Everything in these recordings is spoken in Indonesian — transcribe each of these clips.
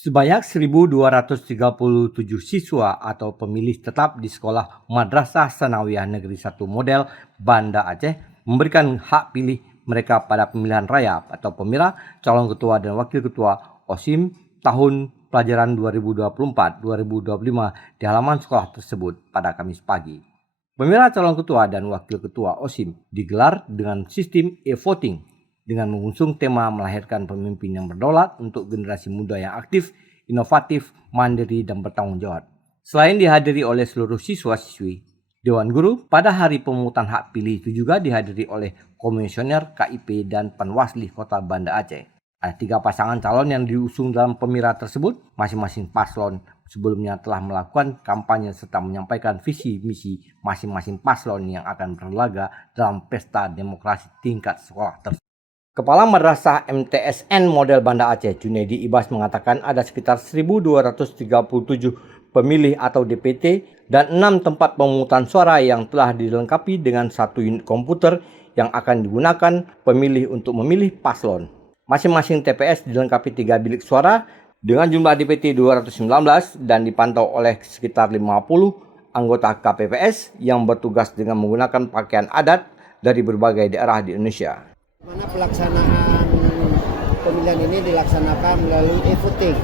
Sebanyak 1.237 siswa atau pemilih tetap di Sekolah Madrasah Sanawiyah Negeri 1 Model Banda Aceh memberikan hak pilih mereka pada pemilihan raya atau pemilihan calon ketua dan wakil ketua OSIM tahun pelajaran 2024-2025 di halaman sekolah tersebut pada Kamis pagi. Pemilihan calon ketua dan wakil ketua OSIM digelar dengan sistem e-voting dengan mengusung tema melahirkan pemimpin yang berdaulat untuk generasi muda yang aktif, inovatif, mandiri, dan bertanggung jawab. Selain dihadiri oleh seluruh siswa-siswi, Dewan Guru pada hari pemungutan hak pilih itu juga dihadiri oleh Komisioner KIP dan Panwasli Kota Banda Aceh. Ada 3 pasangan calon yang diusung dalam pemilihan tersebut. Masing-masing paslon sebelumnya telah melakukan kampanye serta menyampaikan visi misi masing-masing paslon yang akan berlaga dalam pesta demokrasi tingkat sekolah tersebut. Kepala Madrasah MTSN Model Banda Aceh, Junaidi Ibas, mengatakan ada sekitar 1.237 pemilih atau DPT dan 6 tempat pemungutan suara yang telah dilengkapi dengan 1 unit komputer yang akan digunakan pemilih untuk memilih paslon. Masing-masing TPS dilengkapi 3 bilik suara dengan jumlah DPT 219 dan dipantau oleh sekitar 50 anggota KPPS yang bertugas dengan menggunakan pakaian adat dari berbagai daerah di Indonesia. Mana pelaksanaan pemilihan ini dilaksanakan melalui e-voting,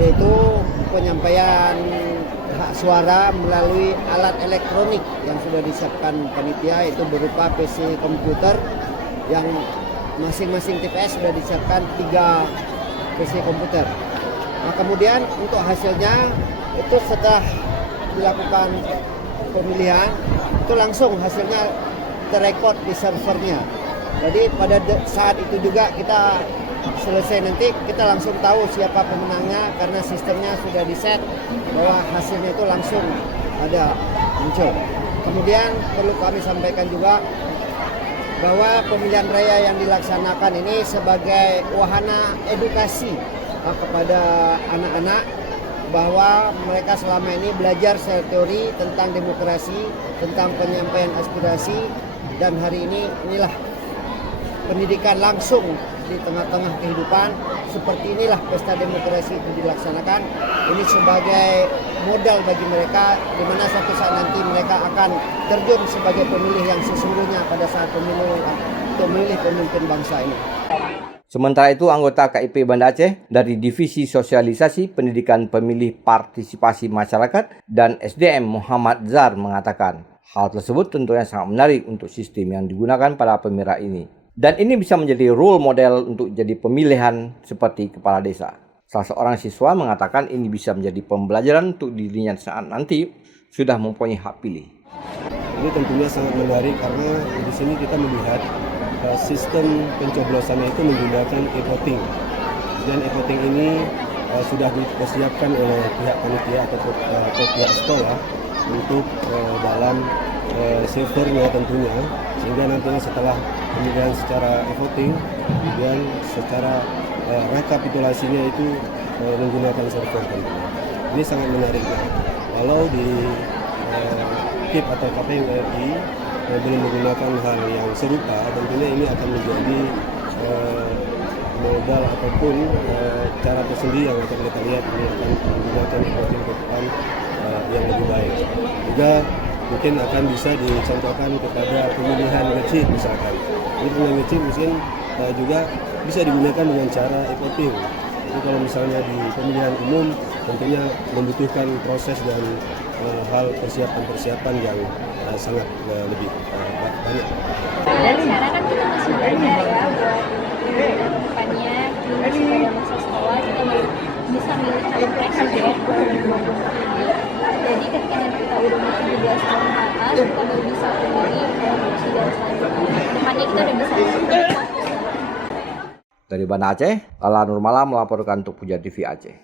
yaitu penyampaian hak suara melalui alat elektronik yang sudah disiapkan panitia, yaitu berupa PC komputer yang masing-masing TPS sudah disiapkan 3 PC komputer. Nah, kemudian untuk hasilnya itu setelah dilakukan pemilihan itu langsung hasilnya terrekod di servernya. Jadi pada saat itu juga kita selesai nanti kita langsung tahu siapa pemenangnya karena sistemnya sudah di-set bahwa hasilnya itu langsung ada muncul. Kemudian perlu kami sampaikan juga bahwa pemilihan raya yang dilaksanakan ini sebagai wahana edukasi kepada anak-anak bahwa mereka selama ini belajar secara teori tentang demokrasi, tentang penyampaian aspirasi, dan hari ini inilah pendidikan langsung di tengah-tengah kehidupan. Seperti inilah pesta demokrasi itu dilaksanakan. Ini sebagai modal bagi mereka di mana suatu saat nanti mereka akan terjun sebagai pemilih yang sesungguhnya pada saat pemilu untuk memilih pemimpin bangsa ini. Sementara itu, anggota KIP Banda Aceh dari Divisi Sosialisasi Pendidikan Pemilih Partisipasi Masyarakat dan SDM Muhammad Zar mengatakan hal tersebut tentunya sangat menarik untuk sistem yang digunakan pada pemilihan ini. Dan ini bisa menjadi role model untuk jadi pemilihan seperti kepala desa. Salah seorang siswa mengatakan ini bisa menjadi pembelajaran untuk dirinya saat nanti sudah mempunyai hak pilih. Ini tentunya sangat menarik karena di sini kita melihat sistem pencoblosannya itu menggunakan e-voting. Dan e-voting ini sudah dipersiapkan oleh pihak panitia atau pihak sekolah untuk dalam servernya tentunya, sehingga nantinya setelah pemilihan secara e-voting, kemudian secara rekapitulasinya itu menggunakan server tentunya. Ini sangat menarik. Kalau di KIP atau KPU RI belum menggunakan hal yang serupa, tentunya ini akan menjadi modal ataupun cara tersendiri yang akan kita lihat ini akan menggunakan e-voting ke depan yang lebih baik. Juga mungkin akan bisa dicontohkan kepada pemilihan kecil misalkan. Ini pemilihan kecil mungkin juga bisa digunakan dengan cara e-voting. Jadi kalau misalnya di pemilihan umum tentunya membutuhkan proses dan hal persiapan-persiapan yang sangat lebih banyak. Dan sekarang kan kita masih belajar ya buat depannya, masih pada masa sekolah kita bisa milih calon presiden 2024 ini. Jadi ketika nanti kita udah masuk 17 tahun ke atas, kita baru bisa memilih presiden selanjutnya. Depannya kita udah bisa. Dari Banda Aceh, Lala Nurmala melaporkan untuk Puja TV Aceh.